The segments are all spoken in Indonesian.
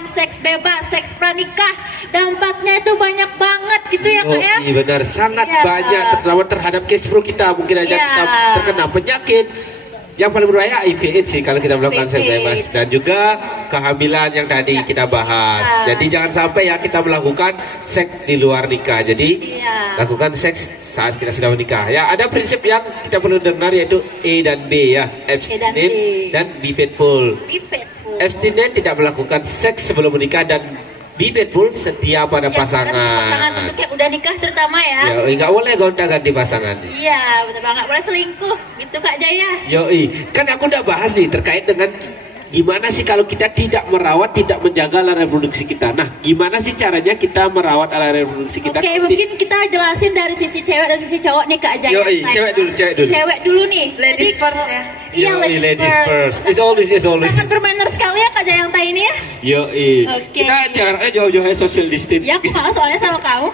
melakukan seks bebas, seks pranikah, dampaknya itu banyak banget gitu ya Kak ya? Iya benar, sangat Iya. banyak terutama terhadap cash flow kita. Mungkin aja Iya. kita terkena penyakit. Yang paling berbahaya HIV/AIDS sih kalau kita melakukan seks bebas, HIV/AIDS. dan juga kehamilan yang tadi kita bahas. Iya. Jadi jangan sampai ya kita melakukan seks di luar nikah. Jadi Iya. lakukan seks saat kita sudah menikah. Ya, ada prinsip yang kita perlu dengar yaitu A dan B ya, abstinent B. dan be faithful. Be faithful. Abstinent tidak melakukan seks sebelum menikah, dan be faithful setia pada Ya, pasangan pasangan. untuk yang udah nikah terutama ya. Ya, nggak boleh gonta-ganti pasangan. Iya, betul banget. Nggak boleh selingkuh gitu Kak Jaya. Yoi, kan aku udah bahas nih terkait dengan gimana sih kalau kita tidak merawat, tidak menjaga alat reproduksi kita. Nah, gimana sih caranya kita merawat alat reproduksi kita? Oke, mungkin kita jelasin dari sisi cewek dan sisi cowok nih Kak Jaya. Yoi, cewek dulu. Cewek dulu nih. Ladies Jadi, first ya. Iya, Yoi, ladies first. It's always. Sangat bermanner sekali ya Kak Jaya yang tay ini ya. Yoi. Oke. Kita jaraknya jauh-jauh social distance. Ya, aku malah soalnya sama kamu.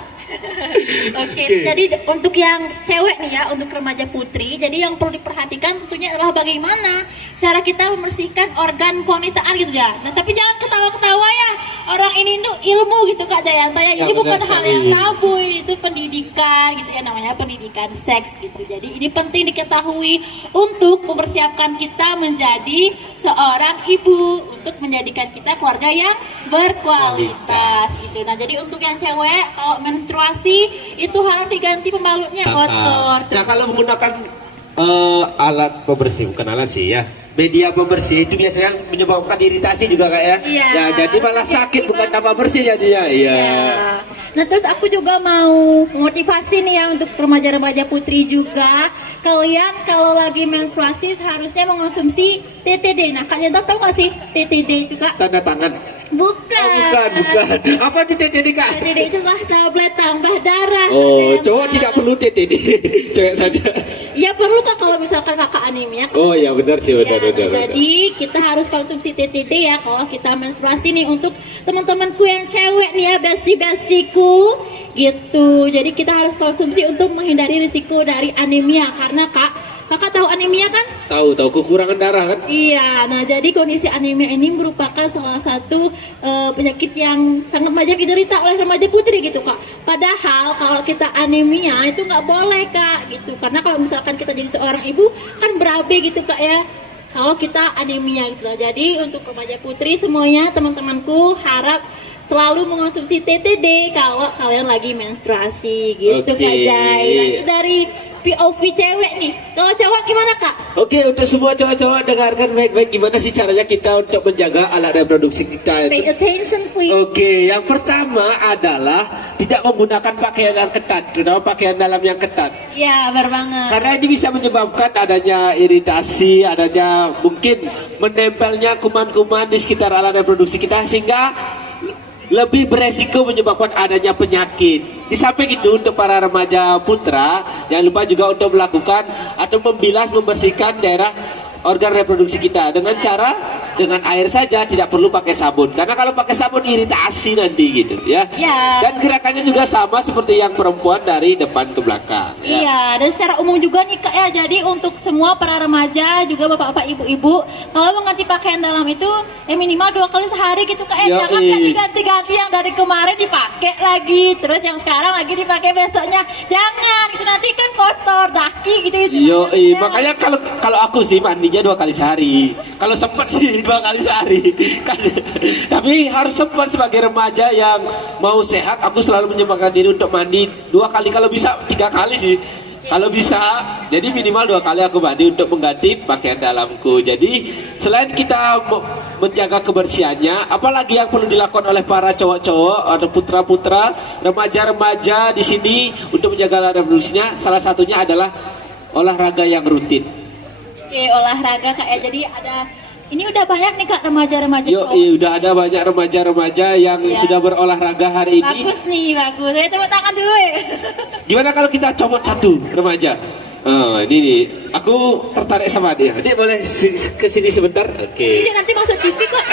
Oke, jadi untuk yang cewek nih ya, untuk remaja putri, jadi yang perlu diperhatikan tentunya adalah bagaimana cara kita membersihkan organ kewanitaan gitu ya. Nah, tapi jangan ketawa-ketawa ya. Orang ini tuh ilmu gitu Kak Jayanto ya. Jadi Ya, bukan benar hal sekali. yang tabu, itu pendidikan gitu ya, namanya pendidikan seks gitu. Jadi ini penting diketahui untuk mempersiapkan kita menjadi seorang ibu, untuk menjadikan kita keluarga yang berkualitas gitu. Nah, jadi untuk yang cewek kalau menstruasi itu harus diganti pembalutnya kotor. Nah, kalau menggunakan alat pembersih, bukan alat sih ya, media pembersih itu biasanya menyebabkan iritasi juga Kak ya. Iya. Ya, jadi malah sakit bukan tambah bersih jadinya. Iya. Nah, terus aku juga mau motivasi nih ya untuk remaja-remaja putri juga. Kalian kalau lagi menstruasi seharusnya mengonsumsi TTD. Nah, Kak Jenta tahu nggak sih TTD itu Kak? Tanda tangan. Bukan. Bukan. Apa itu TTD Kak? TTD itu adalah tablet tambah darah. Oh, Kak Jenta. cowok tidak perlu TTD, cewek saja. Ya perlu Kak kalau misalkan kakak anemia. Oh ya benar sih, Ya, benar. jadi kita harus konsumsi TTD ya kalau kita menstruasi nih, untuk teman-temanku yang cewek nih ya, besti-bestiku gitu. Jadi kita harus konsumsi untuk menghindari risiko dari anemia, karena kakak tahu anemia kan? Tahu kekurangan darah kan? Iya, nah jadi kondisi anemia ini merupakan salah satu penyakit yang sangat banyak diderita oleh remaja putri gitu Kak. Padahal kalau kita anemia itu nggak boleh Kak gitu, karena kalau misalkan kita jadi seorang ibu kan berabe gitu Kak ya. Kalau kita anemia gitu lah. Jadi untuk remaja putri semuanya, teman-temanku harap selalu mengonsumsi TTD kalau kalian lagi menstruasi gitu Oke. Kak Jai. Nah, itu dari POV cewek nih. Kalau cowok gimana Kak? Oke, untuk semua cowok-cowok dengarkan baik-baik gimana sih caranya kita untuk menjaga alat reproduksi kita Pay itu. attention please. Oke, yang pertama adalah tidak menggunakan pakaian yang ketat, terutama pakaian dalam yang ketat. Ya, benar banget. Karena ini bisa menyebabkan adanya iritasi, adanya mungkin menempelnya kuman-kuman di sekitar alat reproduksi kita, sehingga lebih beresiko menyebabkan adanya penyakit. Di samping itu, untuk para remaja putra, jangan lupa juga untuk melakukan atau membilas, membersihkan daerah organ reproduksi kita dengan air saja, tidak perlu pakai sabun, karena kalau pakai sabun iritasi nanti gitu ya. Ya. Dan gerakannya juga sama seperti yang perempuan dari depan ke belakang ya. Iya, dan secara umum juga nih Kak ya, jadi untuk semua para remaja, juga bapak-bapak, ibu-ibu, kalau mengganti pakaian dalam itu ya minimal 2 kali sehari gitu Kak ya. Jangan Yoi. ganti-ganti yang dari kemarin dipakai lagi, terus yang sekarang lagi dipakai besoknya. Jangan, itu nanti kan kotor, daki gitu Yo, istilahnya. makanya kalau aku sih mandinya 2 kali sehari. Kalau sempat sih 2 kali sehari. Kan, tapi harus sempat sebagai remaja yang mau sehat. Aku selalu menyempatkan diri untuk mandi 2 kali, kalau bisa 3 kali sih. Kalau bisa, jadi minimal 2 kali aku mandi untuk mengganti pakaian dalamku. Jadi selain kita menjaga kebersihannya, apalagi yang perlu dilakukan oleh para cowok-cowok atau putra-putra, remaja-remaja di sini untuk menjaga reproduksinya, salah satunya adalah olahraga yang rutin. Oke, olahraga Kak ya. Jadi ini udah banyak nih Kak remaja-remaja Yo, cowok. udah ada banyak remaja-remaja yang Iya. sudah berolahraga hari ini. Bagus nih, bagus. Saya tepuk tangan dulu ya. Gimana kalau kita comot satu remaja? Oh, ini nih. Aku tertarik sama dia. Dia boleh ke sini sebentar? Oke. Ini nanti masuk TV kok.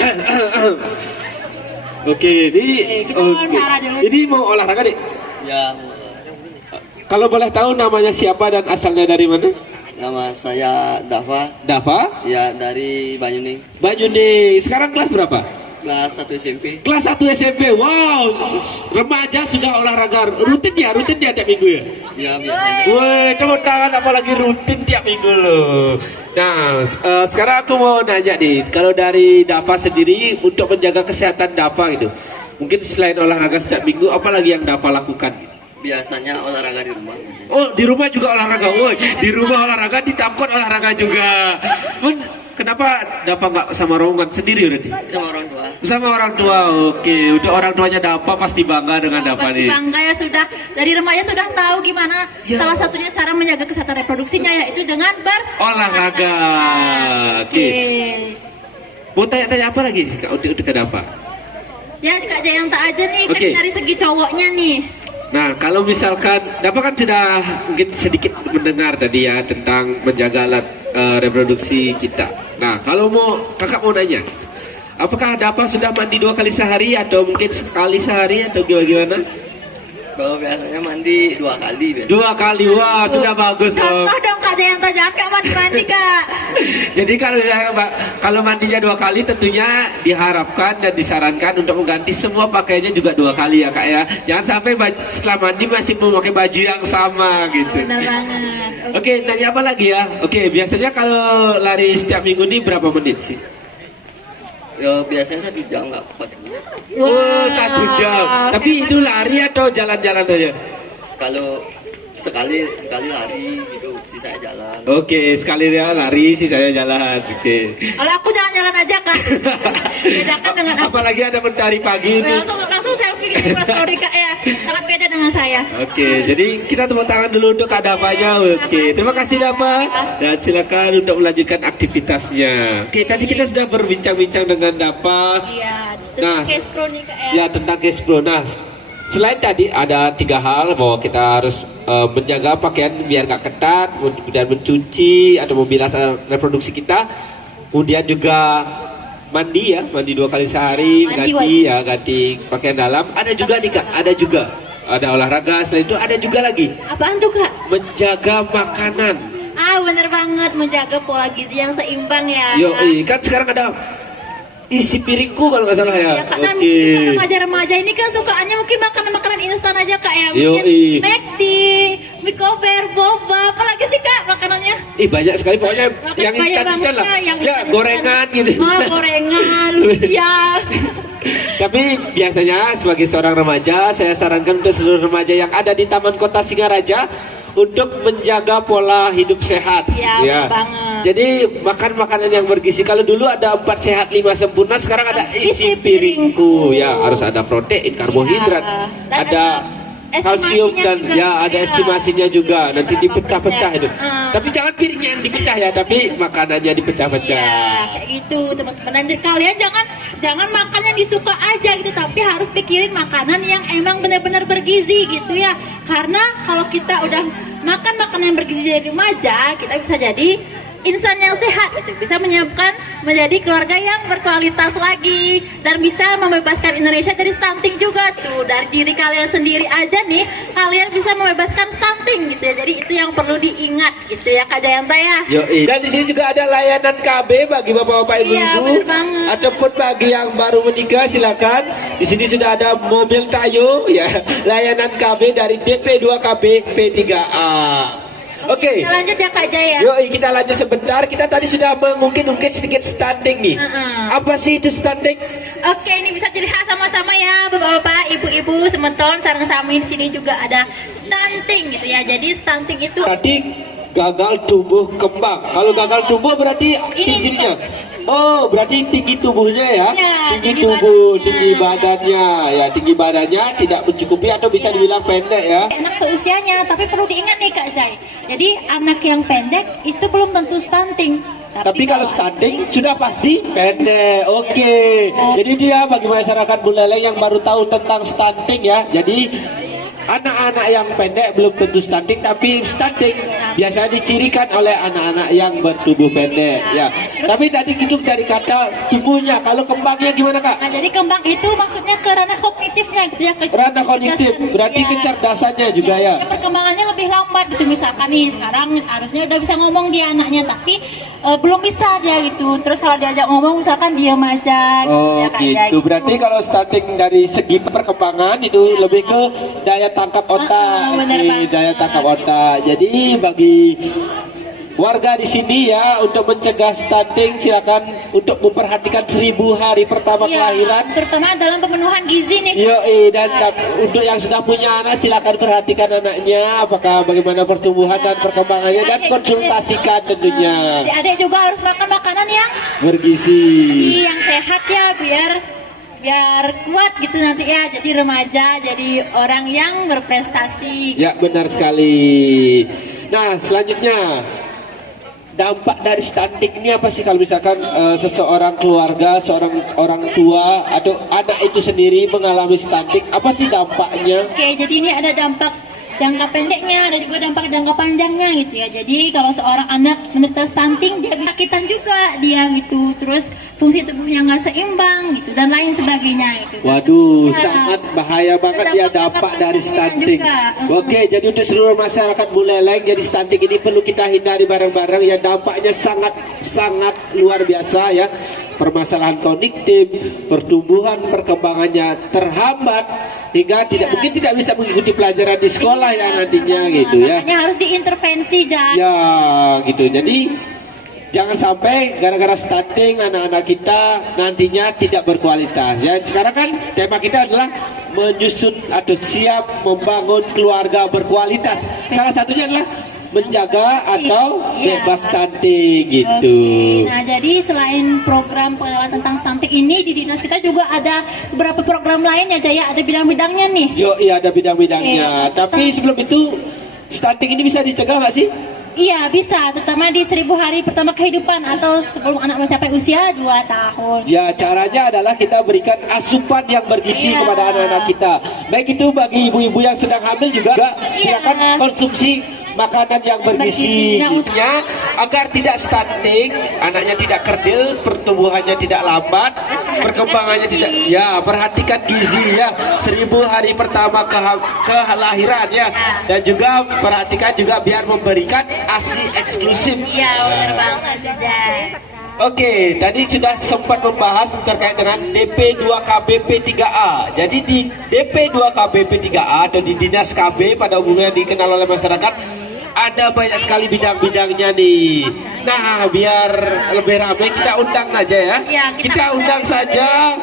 Oke, ini Kita wawancara dulu. Ini mau olahraga, Dek? Ya, Kalau boleh tahu namanya siapa dan asalnya dari mana? nama saya Dava. Dava? Ya, dari Banyuning. Banyuning. Sekarang kelas berapa? Kelas 1 SMP. Kelas 1 SMP. Wow, remaja sudah olahraga rutin ya tiap minggu ya. Ya biasanya. Woi, tepuk tangan apalagi rutin tiap minggu loh. Nah, sekarang aku mau nanya nih, kalau dari Dapa sendiri untuk menjaga kesehatan Dapa gitu, mungkin selain olahraga setiap minggu, apa lagi yang Dapa lakukan? Biasanya olahraga di rumah. Oh, di rumah juga olahraga. Woi, di rumah olahraga, di tampon olahraga juga. Kenapa Dapa nggak sama rombongan sendiri udah nih? Sama orang tua. Sama orang tua, oke. Udah orang tuanya Dapa pasti bangga dengan Dapa Pasti nih. bangga ya, sudah dari remaja sudah tahu gimana Ya. salah satunya cara menjaga kesehatan reproduksinya, yaitu dengan Olahraga. Oke. Mau tanya-tanya apa lagi untuk ke Dapa? Ya Kak Jayanta aja nih, Oke. kan dari segi cowoknya nih. Nah, kalau misalkan Dapa kan sudah mungkin sedikit mendengar tadi ya tentang menjaga alat reproduksi kita. Nah, kalau kakak mau nanya, apakah Dapa sudah mandi 2 kali sehari atau mungkin sekali sehari atau gimana? Kalau biasanya mandi 2 kali. 2 kali, wah sudah bagus dong. Contoh dong Kak Jayanta, jangan Kak mandi-mandi Kak. Jadi kalau mandinya 2 kali tentunya diharapkan dan disarankan untuk mengganti semua pakaiannya juga 2 kali ya Kak ya. Jangan sampai setelah mandi masih memakai baju yang sama gitu. Benar banget. Oke, nanya apa lagi ya? Oke, biasanya kalau lari setiap minggu ini berapa menit sih? Ya biasanya 1 jam nggak 4. Oh, 1 jam. Tapi itu lari atau jalan-jalan aja? Kalau sekali lari gitu, sisanya jalan. Oke, sekali dia lari sih saya jalan. Oke. Kalau aku jalan-jalan aja Kak. Bedakan dengan aku. Apalagi ada mentari pagi ini. Langsung selfie gitu di story Kak ya. Sangat beda dengan saya. Oke, jadi kita tepuk tangan dulu untuk Kak Dapanya. Oke, terima kasih Dapa. Dan silakan untuk melanjutkan aktivitasnya. Oke, tadi kita sudah berbincang-bincang dengan Dapa. Iya, Nah, tentang case pro nih Kak ya. Ya, tentang case pro. Nah, selain tadi ada 3 hal bahwa kita harus menjaga pakaian biar gak ketat, kemudian mencuci atau membilas reproduksi kita, kemudian juga mandi ya, mandi 2 kali sehari, ganti pakaian dalam. Ada juga nih Kak, ada olahraga. Selain itu ada juga lagi Apaan tuh Kak? menjaga makanan. Bener banget, menjaga pola gizi yang seimbang ya. Kan sekarang ada isi piringku kalau nggak salah ya. Ya karena kita remaja-remaja ini kan sukaannya mungkin makanan-makanan instan aja Kak ya. Mungkin McD, mie koper, boba, apalagi sih Kak makanannya? Banyak sekali pokoknya yang Banyak instan lah. banget, yang Ya, instan-instan. gorengan gitu. Gorengan, lumpia. Tapi biasanya sebagai seorang remaja, saya sarankan untuk seluruh remaja yang ada di Taman Kota Singaraja untuk menjaga pola hidup sehat. Iya, banget. Jadi makan makanan yang bergizi. Kalau dulu ada 4 sehat 5 sempurna, sekarang ada isi piringku. Ya, harus ada protein, karbohidrat, Dan ada kalsium dan estimasinya juga. ya ada estimasinya juga. Nanti dipecah-pecah itu. Tapi jangan piringnya yang dipecah ya, tapi makanannya dipecah-pecah. Iya, kayak gitu teman-teman. Dan kalian jangan makan yang disuka aja gitu, tapi harus pikirin makanan yang emang benar-benar bergizi gitu ya. Karena kalau kita udah makan makanan yang bergizi dari remaja, kita bisa jadi insan yang sehat gitu, bisa menyiapkan menjadi keluarga yang berkualitas lagi dan bisa membebaskan Indonesia dari stunting juga tuh. Dari diri kalian sendiri aja nih, kalian bisa membebaskan stunting gitu ya. Jadi itu yang perlu diingat gitu ya Kak Jayanta ya. Dan di sini juga ada layanan KB bagi bapak-bapak Iya, ibu-ibu bener banget. ataupun bagi yang baru menikah silakan. Di sini sudah ada mobil Tayo ya, layanan KB dari DP 2 KB P3A. Oke. Kita lanjut ya Kak Jaya. Kita lanjut sebentar. Kita tadi sudah mengungkit sedikit stunting nih. Apa sih itu stunting? Oke, ini bisa dilihat sama-sama ya bapak-bapak, ibu-ibu, semeton, sarang sami di sini juga ada stunting gitu ya. Jadi stunting itu Berarti gagal tumbuh kembang. Kalau gagal tumbuh berarti Ini sininya. Oh, berarti tinggi tubuhnya ya? Ya, tinggi tinggi tubuh, badannya. tinggi badannya. Ya, tinggi badannya tidak mencukupi atau bisa dibilang pendek ya. anak seusianya, tapi perlu diingat nih Kak Jai. Jadi anak yang pendek itu belum tentu stunting. Tapi kalau stunting sudah pasti pendek. Oke. Jadi dia bagi masyarakat Buleleng yang baru tahu tentang stunting ya. Jadi anak-anak yang pendek belum tentu stunting, tapi stunting biasanya dicirikan oleh anak-anak yang bertubuh pendek ya. Tapi tadi gitu dari kata tubuhnya, kalau kembangnya gimana Kak? Nah, jadi kembang itu maksudnya ke ranah kognitifnya gitu ya. Ranah kognitif, berarti Ya. kecerdasannya juga ya. Perkembangannya lebih lambat gitu, misalkan nih sekarang harusnya udah bisa ngomong dia anaknya, tapi belum bisa dia gitu. Terus kalau diajak ngomong misalkan diam aja. Oh ya, kayak gitu. Berarti kalau stunting dari segi perkembangan itu lebih ke daya tangkap otak. benar Oke, banget. daya tangkap otak. Jadi bagi warga di sini ya, untuk mencegah stunting silakan untuk memperhatikan 1000 hari pertama Iya, kelahiran. terutama dalam pemenuhan gizi nih. Yo, dan untuk yang sudah punya anak silakan perhatikan anaknya apakah bagaimana pertumbuhan dan perkembangannya dan konsultasikan tentunya Adik-adik juga harus makan makanan yang bergizi. yang sehat ya biar kuat gitu nanti ya, jadi remaja, jadi orang yang berprestasi. Ya benar sekali. Nah selanjutnya dampak dari stunting ini apa sih kalau misalkan seseorang keluarga, seorang orang tua atau anak itu sendiri mengalami stunting, apa sih dampaknya? Oke, jadi ini ada dampak jangka pendeknya, ada juga dampak jangka panjangnya gitu ya. Jadi kalau seorang anak menderita stunting, dia kesakitan juga dia gitu. Terus fungsi tubuhnya nggak seimbang gitu dan lain sebagainya gitu. Waduh, Ya. sangat bahaya banget ya dampak dari stunting. Juga. Oke, jadi untuk seluruh masyarakat Buleleng, jadi stunting ini perlu kita hindari bareng-bareng ya, dampaknya sangat luar biasa ya. Permasalahan kognitif, pertumbuhan, perkembangannya terhambat hingga mungkin tidak bisa mengikuti pelajaran di sekolah ya nantinya gitu ya. Makanya harus diintervensi Jan. Ya, gitu. Jadi jangan sampai gara-gara stunting anak-anak kita nantinya tidak berkualitas. Ya, sekarang kan tema kita adalah menyusun atau siap membangun keluarga berkualitas. Salah satunya adalah menjaga atau Iya. bebas stunting gitu. Oke, nah jadi selain program pengenalan tentang stunting ini di dinas kita juga ada beberapa program lain ya Jaya, ada bidang-bidangnya nih. Yo, iya ada bidang-bidangnya. Oke. Tapi sebelum itu stunting ini bisa dicegah nggak sih? Iya bisa, terutama di 1000 hari pertama kehidupan atau sebelum anak mencapai usia 2 tahun. Ya, caranya adalah kita berikan asupan yang bergizi Iya. kepada anak-anak kita. Baik itu bagi ibu-ibu yang sedang hamil juga, Iya. silakan konsumsi makanan yang bergizi. Bergizi. Agar tidak stunting, anaknya tidak kerdil, pertumbuhannya tidak lambat, perkembangannya tidak. Ya, perhatikan gizi ya. 1000 hari pertama kelahiran ya. Dan juga perhatikan juga biar memberikan ASI eksklusif. Iya benar banget Jan. Oke, tadi sudah sempat membahas terkait dengan DP2KBP3A. Jadi di DP2KBP3A atau di Dinas KB pada umumnya dikenal oleh masyarakat, ada banyak sekali bidang-bidangnya nih. Nah, biar lebih ramai kita undang aja ya. Ya, kita undang saja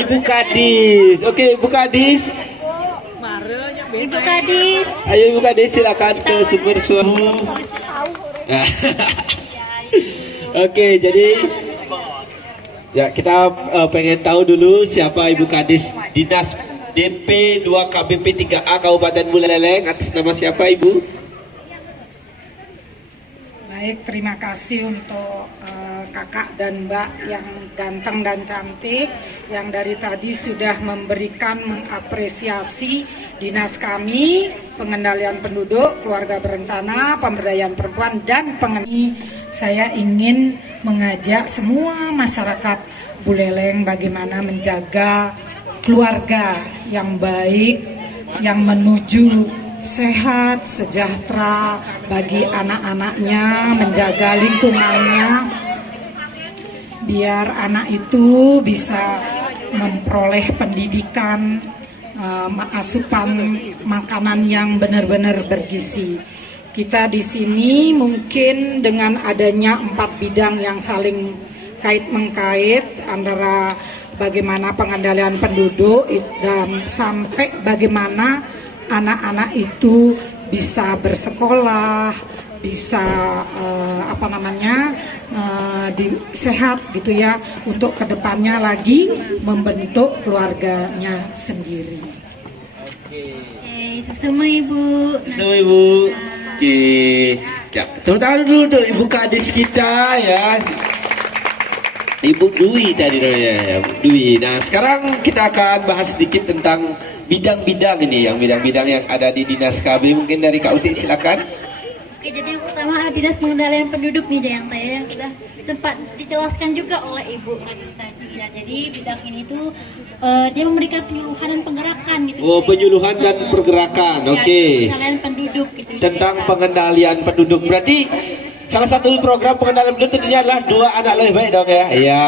Ibu Kadis. Oke, Ibu Kadis. Ibu Kadis. Ayo Ibu Kadis silakan ke sumber suara. Nah. Oke, jadi ya kita pengen tahu dulu siapa Ibu Kadis Dinas DP2KBP3A Kabupaten Buleleng. Atas nama siapa Ibu? Baik, terima kasih untuk kakak dan mbak yang ganteng dan cantik yang dari tadi sudah memberikan mengapresiasi dinas kami, pengendalian penduduk, keluarga berencana, pemberdayaan perempuan dan saya ingin mengajak semua masyarakat Buleleng bagaimana menjaga keluarga yang baik, yang menuju sehat, sejahtera bagi anak-anaknya, menjaga lingkungannya, biar anak itu bisa memperoleh pendidikan, asupan makanan yang benar-benar bergizi. Kita di sini mungkin dengan adanya 4 bidang yang saling kait-mengkait antara bagaimana pengendalian penduduk dan sampai bagaimana anak-anak itu bisa bersekolah, bisa sehat gitu ya, untuk kedepannya lagi membentuk keluarganya sendiri. Oke, sama Ibu. So Ibu. Oke. Ya, tepuk tangan dulu untuk Ibu Kadis kita ya. Ibu Dwi tadi namanya ya, Dwi. Nah, sekarang kita akan bahas sedikit tentang bidang-bidang ini, yang bidang-bidang yang ada di Dinas KB. Mungkin dari Kak Uti silakan. Oke, jadi yang pertama ada Dinas Pengendalian Penduduk nih Jayang Taya, yang sudah sempat dijelaskan juga oleh Ibu Kadis tadi. Dan jadi bidang ini tuh dia memberikan penyuluhan dan penggerakan gitu. Oh, penyuluhan dan pergerakan. Ya, Oke. pengendalian penduduk gitu. Tentang Jaya. pengendalian penduduk. Berarti salah satu program pengenalan penduduk tentunya adalah 2 anak lebih baik dong ya. Iya,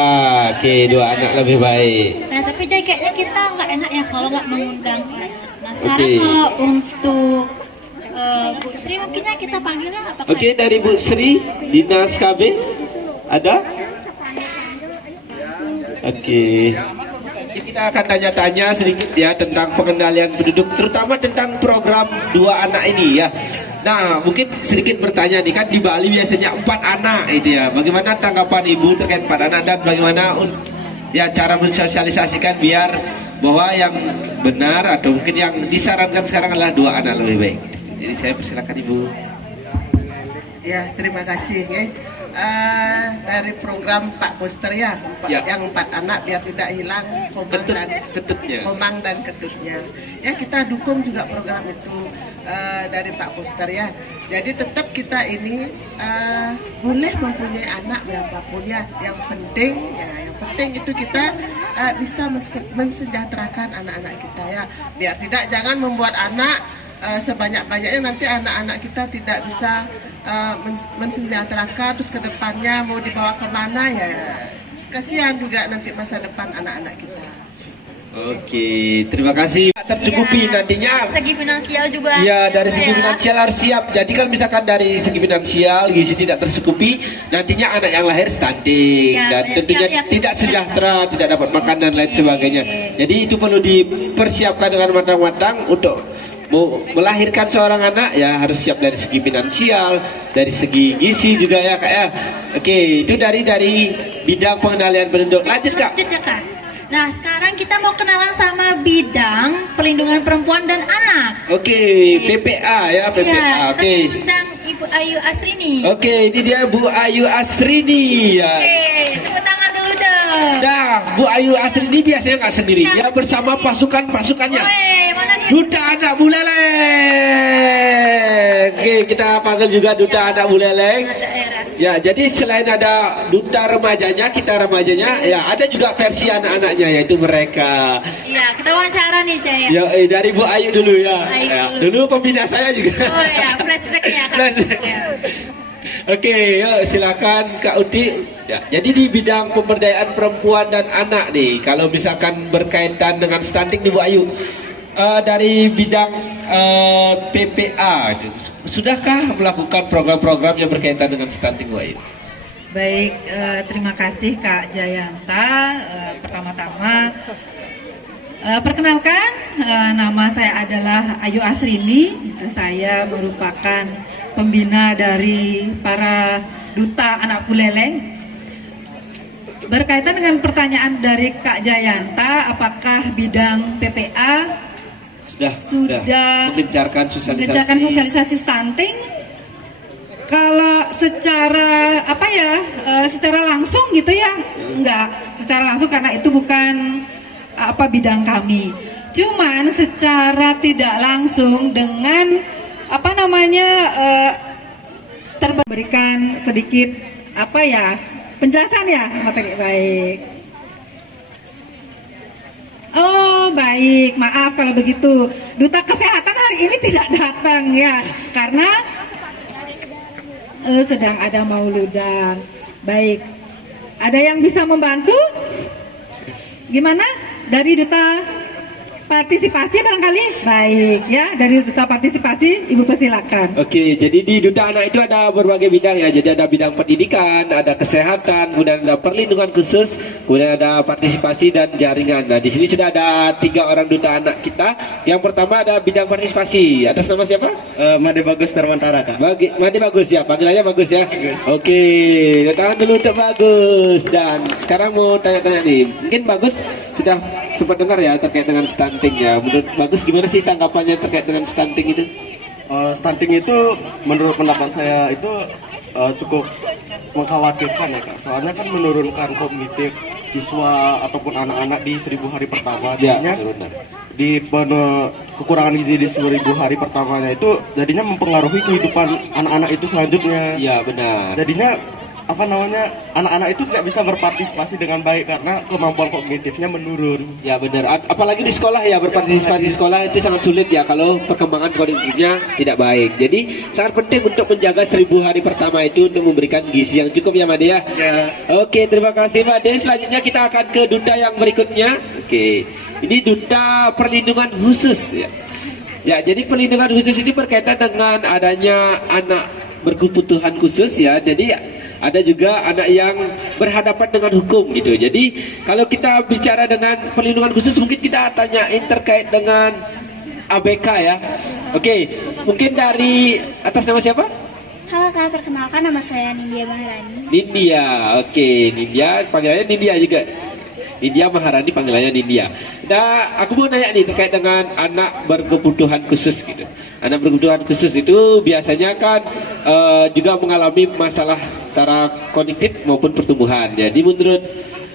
oke, 2 anak lebih baik. Nah tapi Jay, kayaknya kita nggak enak ya kalau nggak mengundang Mas. Nah sekarang Oke. kalau untuk Bu Sri mungkinnya kita panggilnya apa? Oke, dari Bu Sri Dinas KB ada? Oke. Kita akan tanya-tanya sedikit ya tentang pengendalian penduduk, terutama tentang program 2 anak ini ya. Nah, mungkin sedikit bertanya nih, kan di Bali biasanya 4 anak itu ya. Bagaimana tanggapan Ibu terkait 4 anak dan bagaimana ya cara mensosialisasikan biar bahwa yang benar atau mungkin yang disarankan sekarang adalah 2 anak lebih baik. Jadi saya persilakan Ibu. Ya, terima kasih. Dari program Pak Poster ya, Ya. yang 4 anak biar tidak hilang komang dan ketutnya. Ya, kita dukung juga program itu dari Pak Poster ya. Jadi tetap kita ini boleh mempunyai anak berapapun ya. Yang penting itu kita bisa mensejahterakan anak-anak kita ya. Biar jangan membuat anak sebanyak-banyaknya, nanti anak-anak kita tidak bisa mensejahterakan, terus ke depannya mau dibawa kemana ya, kasihan juga nanti masa depan anak-anak kita. Oke, terima kasih. Tercukupi Ya, nantinya. segi finansial juga. Ya, dari segi ya. finansial harus siap. Jadi kalau misalkan dari segi finansial gizi tidak tercukupi, nantinya anak yang lahir stunting Ya, dan banyak tentunya sekali ya. tidak sejahtera, tidak dapat makan dan lain sebagainya. Jadi itu perlu dipersiapkan dengan matang-matang untuk melahirkan seorang anak ya, harus siap dari segi finansial, dari segi gizi juga ya Kak ya. Oke, itu dari bidang pengendalian penduduk. Lanjut Kak. Lanjut ya Kak. Nah sekarang kita mau kenalan sama bidang perlindungan perempuan dan anak. Oke, PPA ya, PPA. Ya, Oke. kita mengundang Ibu Ayu Asrini. Oke, ini dia Bu Ayu Asrini ya. Oke, tepuk tangan dulu dong. Nah, Bu Ayu Asrini biasanya nggak sendiri, dia bersama pasukannya. Woi, mana dia? Duta Anak Buleleng. Oke, kita panggil juga Duta Anak Buleleng. Daerah. Ya, jadi selain ada duta remajanya, kita remajanya, ya ada juga versi anak-anaknya yaitu mereka. Iya, kita wawancara nih Jaya. Ya, dari Bu Ayu dulu ya. Ayu Ya, dulu. dulu pembina saya juga. Oh ya, flashback ya Kak. Flashback. Ya. Oke, yuk silakan Kak Uti. Ya, jadi di bidang pemberdayaan perempuan dan anak nih, kalau misalkan berkaitan dengan stunting di Bu Ayu, dari bidang PPA, sudahkah melakukan program-program yang berkaitan dengan stunting Bu Ayu? Baik, terima kasih Kak Jayanta. Pertama-tama, perkenalkan, nama saya adalah Ayu Asrini. Saya merupakan pembina dari para duta anak Buleleng. Berkaitan dengan pertanyaan dari Kak Jayanta, apakah bidang PPA sudah mengejarkan sosialisasi stunting? Kalau secara secara langsung gitu ya, enggak secara langsung karena itu bukan bidang kami. Cuman secara tidak langsung dengan terberikan sedikit penjelasan ya, materi baik. Oh baik, maaf kalau begitu. Duta Kesehatan hari ini tidak datang ya, karena sedang ada mauludan. Baik, ada yang bisa membantu? Gimana? Dari Duta Partisipasi barangkali? Baik ya, dari Duta Partisipasi Ibu persilakan. Oke, jadi di Duta Anak itu ada berbagai bidang ya. Jadi ada bidang pendidikan, ada kesehatan, kemudian ada perlindungan khusus, kemudian ada partisipasi dan jaringan. Nah, di sini sudah ada 3 orang Duta Anak kita. Yang pertama ada bidang partisipasi. Atas nama siapa? Made Bagus Darmantara, Kak. Made Bagus ya, panggilannya Bagus ya. Oke, tangan dulu untuk Bagus. Dan sekarang mau tanya-tanya nih, mungkin Bagus sudah sempat dengar ya terkait dengan stunting ya. Menurut Bagus gimana sih tanggapannya terkait dengan stunting itu? Stunting itu menurut pendapat saya itu cukup mengkhawatirkan ya Kak. Soalnya kan menurunkan kognitif siswa ataupun anak-anak di 1000 hari pertama. Jadinya di kekurangan gizi di 1000 hari pertamanya itu jadinya mempengaruhi kehidupan anak-anak itu selanjutnya. Iya benar. Jadinya apa namanya, anak-anak itu tidak bisa berpartisipasi dengan baik karena kemampuan kognitifnya menurun. Ya benar. Apalagi di sekolah ya, berpartisipasi di sekolah itu sangat sulit ya kalau perkembangan kognitifnya tidak baik. Jadi sangat penting untuk menjaga 1000 hari pertama itu untuk memberikan gizi yang cukup ya Made ya. Ya. Oke, terima kasih Made. Selanjutnya kita akan ke duta yang berikutnya. Oke, ini duta perlindungan khusus ya. Ya, jadi perlindungan khusus ini berkaitan dengan adanya anak berkebutuhan khusus ya. Jadi ada juga anak yang berhadapan dengan hukum gitu. Jadi kalau kita bicara dengan perlindungan khusus, mungkin kita tanyain terkait dengan ABK ya. Oke, mungkin dari atas nama siapa? Halo Kak, perkenalkan nama saya Nindya Maharani. Nindya, oke, Nindya, panggilannya Nindya juga. Nindya Maharani, panggilannya Nindya. Nah, aku mau nanya nih terkait dengan anak berkebutuhan khusus gitu. Anak berkebutuhan khusus itu biasanya kan juga mengalami masalah secara kognitif maupun pertumbuhan. Jadi menurut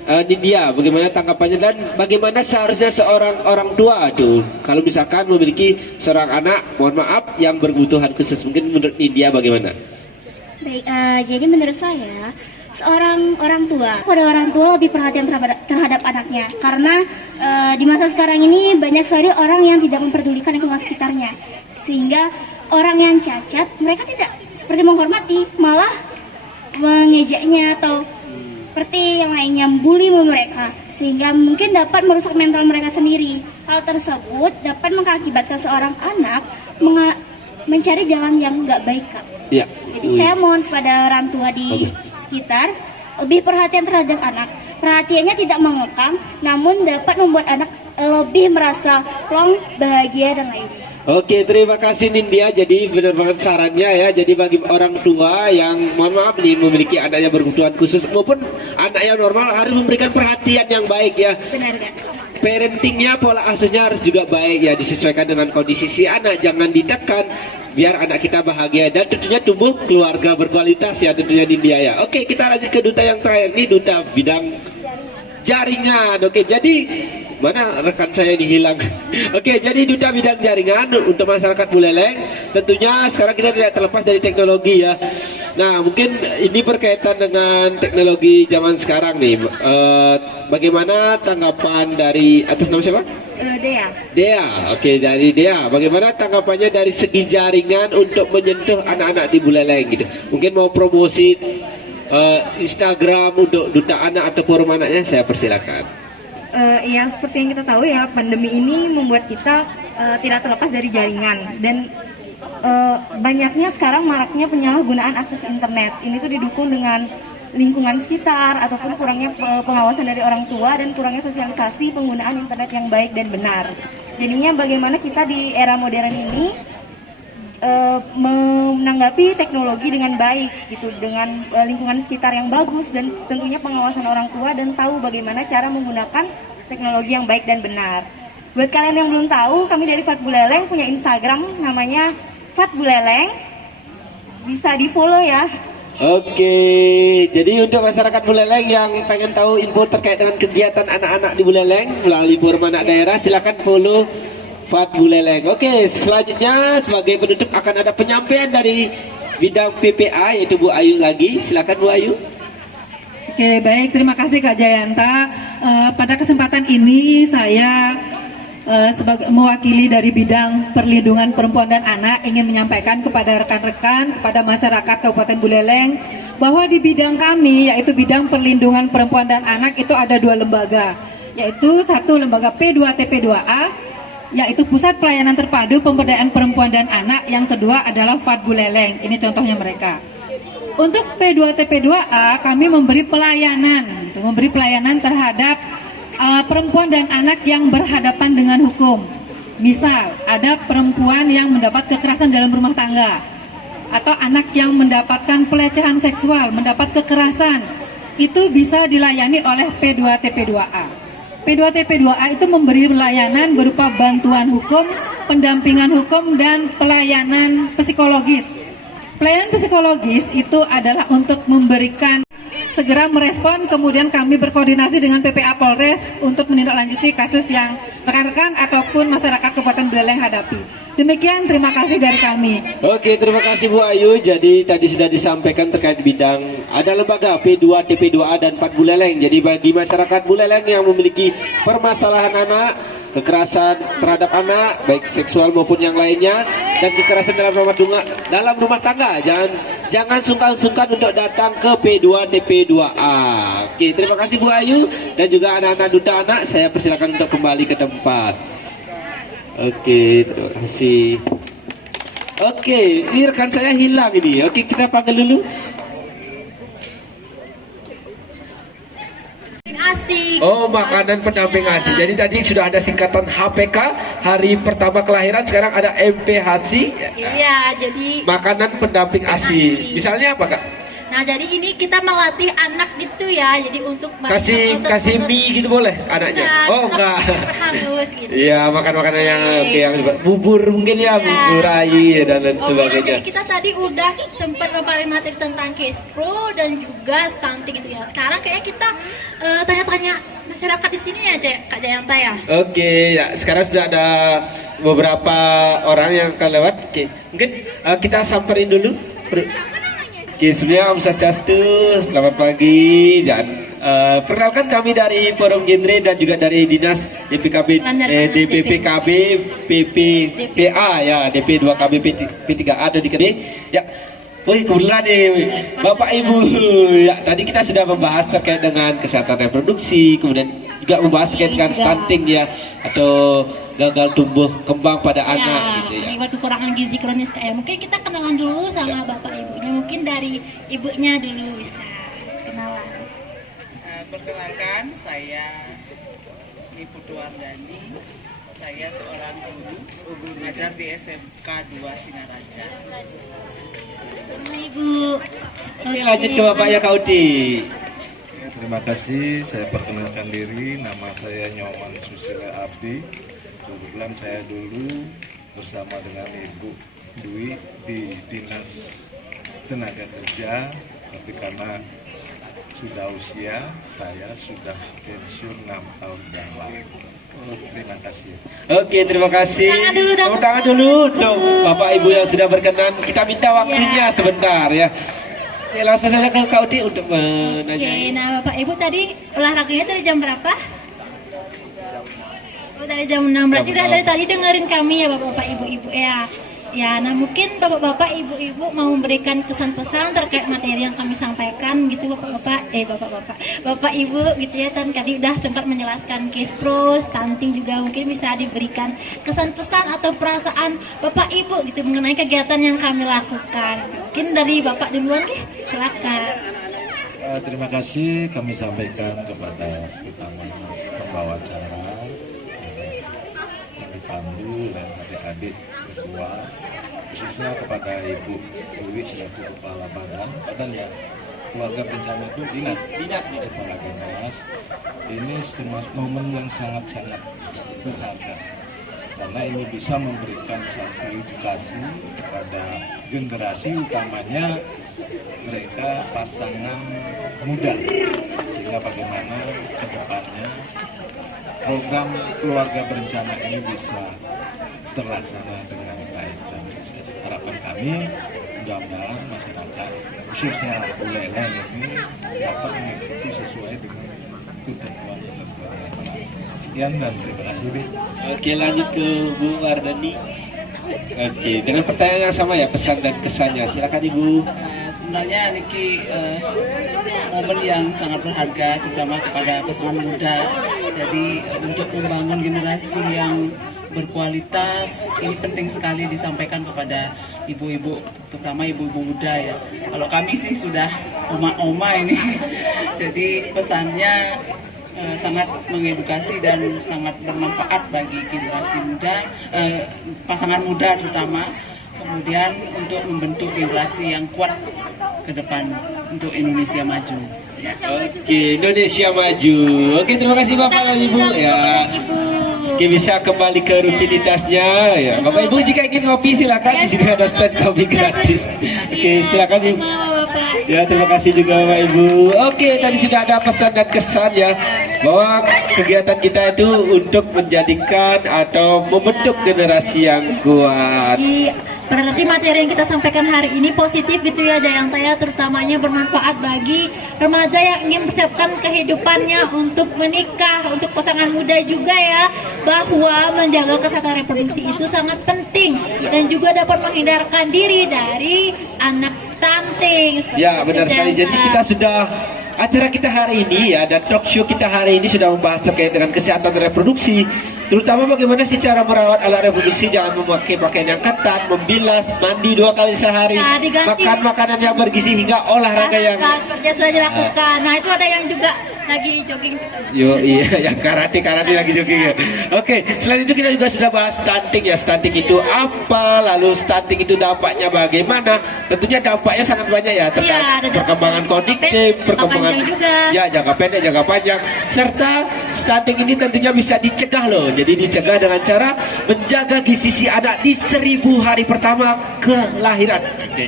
Nindya, bagaimana tanggapannya dan bagaimana seharusnya seorang orang tua tuh kalau misalkan memiliki seorang anak, mohon maaf, yang berkebutuhan khusus, mungkin menurut Nindya bagaimana? Baik, jadi menurut saya seorang orang tua lebih perhatian terhadap anaknya karena di masa sekarang ini banyak sekali orang yang tidak memperdulikan lingkungan sekitarnya, sehingga orang yang cacat mereka tidak seperti menghormati, malah mengejeknya atau seperti yang lainnya membuli mereka, sehingga mungkin dapat merusak mental mereka sendiri. Hal tersebut dapat mengakibatkan seorang anak mencari jalan yang nggak baik, Kak. Ya. Jadi saya mohon kepada orang tua di sekitar lebih perhatian terhadap anak. Perhatiannya tidak mengekang, namun dapat membuat anak lebih merasa plong, bahagia dan lainnya. Oke, terima kasih Nindya. Jadi benar banget sarannya ya. Jadi bagi orang tua yang mohon maaf nih memiliki anaknya berkebutuhan khusus maupun anak yang normal harus memberikan perhatian yang baik ya. Benar kan? Parentingnya, pola asuhnya harus juga baik ya, disesuaikan dengan kondisi si anak, jangan ditekan biar anak kita bahagia dan tentunya tumbuh keluarga berkualitas ya tentunya Nindya ya. Oke, kita lanjut ke duta yang terakhir nih, duta bidang jaringan. Oke, jadi mana rekan saya ini hilang. Oke, jadi duta bidang jaringan untuk masyarakat Buleleng. Tentunya sekarang kita tidak terlepas dari teknologi ya. Nah, mungkin ini berkaitan dengan teknologi zaman sekarang nih. Bagaimana tanggapan dari atas nama siapa? Dea. Dea, oke, dari Dea. Bagaimana tanggapannya dari segi jaringan untuk menyentuh anak-anak di Buleleng gitu? Mungkin mau promosi Instagram untuk duta anak atau forum anaknya, saya persilakan. Ya seperti yang kita tahu ya, pandemi ini membuat kita tidak terlepas dari jaringan dan banyaknya sekarang maraknya penyalahgunaan akses internet. Ini tuh didukung dengan lingkungan sekitar ataupun kurangnya pengawasan dari orang tua dan kurangnya sosialisasi penggunaan internet yang baik dan benar. Jadinya bagaimana kita di era modern ini menanggapi teknologi dengan baik gitu, dengan lingkungan sekitar yang bagus dan tentunya pengawasan orang tua dan tahu bagaimana cara menggunakan teknologi yang baik dan benar. Buat kalian yang belum tahu, kami dari Fat Buleleng punya Instagram namanya Fat Buleleng, bisa di follow ya. Oke, jadi untuk masyarakat Buleleng yang pengen tahu info terkait dengan kegiatan anak-anak di Buleleng melalui forum anak daerah, silakan follow Fat Buleleng. Oke, selanjutnya sebagai penutup akan ada penyampaian dari bidang PPA yaitu Bu Ayu lagi. Silakan Bu Ayu. Oke, baik, terima kasih Kak Jayanta. Pada kesempatan ini saya sebagai mewakili dari bidang perlindungan perempuan dan anak ingin menyampaikan kepada rekan-rekan, kepada masyarakat Kabupaten Buleleng bahwa di bidang kami yaitu bidang perlindungan perempuan dan anak itu ada 2 lembaga, yaitu satu lembaga P2TP2A yaitu Pusat Pelayanan Terpadu Pemberdayaan Perempuan dan Anak, yang kedua adalah Fat Buleleng. Ini contohnya mereka. Untuk P2TP2A kami memberi pelayanan terhadap perempuan dan anak yang berhadapan dengan hukum. Misal, ada perempuan yang mendapat kekerasan dalam rumah tangga atau anak yang mendapatkan pelecehan seksual, mendapat kekerasan. Itu bisa dilayani oleh P2TP2A. P2TP2A itu memberi pelayanan berupa bantuan hukum, pendampingan hukum, dan pelayanan psikologis. Pelayanan psikologis itu adalah untuk memberikan segera merespon, kemudian kami berkoordinasi dengan PPA Polres untuk menindaklanjuti kasus yang rekan-rekan ataupun masyarakat Kabupaten Buleleng hadapi. Demikian, terima kasih dari kami. Oke, terima kasih Bu Ayu. Jadi tadi sudah disampaikan terkait bidang ada lembaga P2, TP2A dan 4 Buleleng. Jadi bagi masyarakat Buleleng yang memiliki permasalahan anak, kekerasan terhadap anak, baik seksual maupun yang lainnya, dan kekerasan dalam rumah tangga, jangan sungkan-sungkan untuk datang ke P2 TP2A. Oke, terima kasih Bu Ayu dan juga anak-anak duta anak. Saya persilakan untuk kembali ke tempat. Oke, terima kasih. Oke, ini rekan saya hilang ini. Oke, kita panggil dulu. Asik. Oh, makanan pendamping ASI. Jadi tadi sudah ada singkatan HPK, hari pertama kelahiran, sekarang ada MPHC. Iya, jadi Makanan pendamping ASI. Misalnya apa, Kak? nah jadi ini kita melatih anak gitu ya. Jadi untuk Kasih mie gitu boleh anaknya? Oh, enggak. Berhalus gitu. Iya, makan makanan yang oke, yang bubur mungkin ya, bubur rai dan lain sebagainya. Jadi kita tadi udah sempat memaparin materi tentang case pro dan juga stunting gitu ya. Sekarang kayaknya kita tanya-tanya masyarakat di sini ya, Kak Jayanta ya. Oke, ya sekarang sudah ada beberapa orang yang akan lewat. Oke, mungkin kita samperin dulu. Oke, sebelumnya Om Swastiastu, selamat pagi dan perkenalkan kami dari Forum Genre dan juga dari Dinas DPKB, DPPKB, PPPA ya, DP2KB, P3A dan DKB. Ya, kebetulan nih Bapak Ibu, ya tadi kita sudah membahas terkait dengan kesehatan reproduksi, kemudian juga membahas terkait dengan stunting ya, atau gagal tumbuh kembang pada anak gitu ya. Akibat kekurangan gizi kronis kayak mungkin kita kenalan dulu sama bapak ibunya, mungkin dari ibunya dulu bisa kenalan. Perkenalkan, saya Ibu Tuandani. Saya seorang guru mengajar di SMK 2 Singaraja. Ibu. Oke, lanjut ke Bapaknya Kak Udi. Terima kasih, saya perkenalkan diri, nama saya Nyoman Susila Abdi. Kebetulan saya dulu bersama dengan Ibu Dwi di Dinas Tenaga Kerja, tapi karena sudah usia, saya sudah pensiun 6 tahun yang lalu. Terima kasih. Oke, terima kasih. Tepuk tangan dulu untuk Bapak Ibu yang sudah berkenan. Kita minta waktunya sebentar ya. Ya, langsung saja ke Kak Udi untuk menanya. Oke, nah Bapak Ibu tadi olahraganya dari jam berapa? Oh, dari jam 6. Berarti udah dari tadi dengerin kami ya Bapak Ibu ya. Ya, nah mungkin Bapak-bapak, Ibu-ibu mau memberikan kesan-pesan terkait materi yang kami sampaikan gitu Bapak Ibu gitu ya. Tadi udah sempat menjelaskan case pro, stunting juga mungkin bisa diberikan kesan-pesan atau perasaan Bapak Ibu gitu mengenai kegiatan yang kami lakukan. Mungkin dari Bapak duluan nih, silakan. Terima kasih kami sampaikan kepada pertama pembawa acara yang dipandu dan adik-adik berdua, khususnya kepada Ibu Dewi selaku Kepala Badan ya, keluarga bencana itu dinas Kepala Dinas. Ini momen yang sangat-sangat berharga karena ini bisa memberikan satu edukasi kepada generasi, utamanya mereka pasangan muda, sehingga bagaimana ke depannya program keluarga berencana ini bisa terlaksana dengan baik dan sukses. Harapan kami mudah-mudahan masyarakat khususnya Buleleng ini dapat mengikuti sesuai dengan ketentuan yang berlaku. Sekian dan terima kasih. Oke, lanjut ke Bu Wardani. Oke, dengan pertanyaan yang sama ya, pesan dan kesannya. Silakan Ibu. Sebenarnya Niki momen yang sangat berharga terutama kepada pasangan muda. Jadi untuk membangun generasi yang berkualitas ini penting sekali disampaikan kepada ibu-ibu, terutama ibu-ibu muda ya. Kalau kami sih sudah oma-oma ini, jadi pesannya sangat mengedukasi dan sangat bermanfaat bagi generasi muda, pasangan muda terutama. Kemudian untuk membentuk generasi yang kuat ke depan untuk Indonesia maju. Oke, Indonesia maju. Oke, terima kasih Bapak dan Ibu ya. Oke, bisa kembali ke rutinitasnya ya. Bapak Ibu jika ingin ngopi silakan, di sini ada stand kopi gratis. Oke, silakan Ibu. Ya, terima kasih juga Bapak Ibu. Oke, tadi sudah ada pesan dan kesan ya bahwa kegiatan kita itu untuk menjadikan atau membentuk generasi yang kuat. Berarti materi yang kita sampaikan hari ini positif gitu ya Jayanta ya, terutamanya bermanfaat bagi remaja yang ingin mempersiapkan kehidupannya untuk menikah, untuk pasangan muda juga ya, bahwa menjaga kesehatan reproduksi itu sangat penting dan juga dapat menghindarkan diri dari anak stunting. Ya, benar sekali. Jadi kita sudah acara kita hari ini ya, dan talk show kita hari ini sudah membahas terkait dengan kesehatan reproduksi, terutama bagaimana sih cara merawat alat reproduksi. Jangan memakai pakaian yang ketat, membilas, mandi 2 kali sehari, Nah, diganti makan makanan yang bergizi, hingga olahraga yang seperti yang sudah dilakukan. Nah, itu ada yang juga lagi jogging. Yo iya, yang karate lagi jogging ya. Oke, selain itu kita juga sudah bahas stunting ya. Stunting itu apa? Lalu stunting itu dampaknya bagaimana? Tentunya dampaknya sangat banyak ya, terkait Ada perkembangan kognitif, perkembangan panjang juga. ya jangka pendek, jangka panjang. Serta stunting ini tentunya bisa dicegah loh. Jadi dicegah dengan cara menjaga gizi si anak di 1000 hari pertama kelahiran. Oke.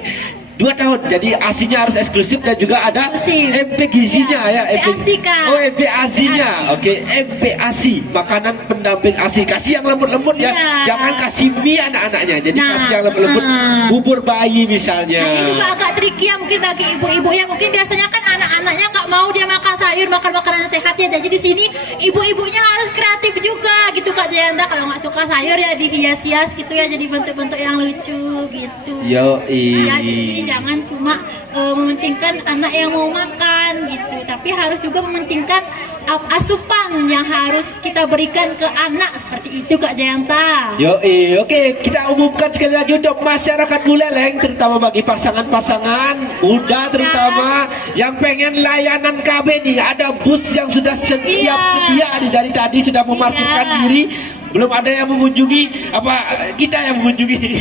2 tahun, jadi ASI-nya harus eksklusif dan juga ada MP gizinya ya, MP ASI, Kak. Oh, MP ASI-nya. Oke, MP ASI, makanan pendamping ASI. Kasih yang lembut-lembut ya. Jangan kasih mie anak-anaknya. Jadi kasih yang lembut-lembut, bubur bayi misalnya. Nah, ini juga agak tricky ya mungkin bagi ibu-ibu ya, mungkin biasanya kan anak-anaknya nggak mau dia makan sayur, makan makanan sehat ya. Jadi di sini ibu-ibunya harus kreatif juga gitu Kak Jayanta. Kalau nggak suka sayur ya dihias-hias gitu ya, jadi bentuk-bentuk yang lucu gitu. Yo, Ya, jadi jangan cuma mementingkan anak yang mau makan gitu, tapi harus juga mementingkan asupan yang harus kita berikan ke anak, seperti itu Kak Jayanta. Oke, kita umumkan sekali lagi untuk masyarakat Buleleng, terutama bagi pasangan-pasangan muda terutama yang pengen layanan KB nih. Ada bus yang sudah sedia dari tadi sudah memarkirkan diri. Belum ada yang mengunjungi, kita yang mengunjungi.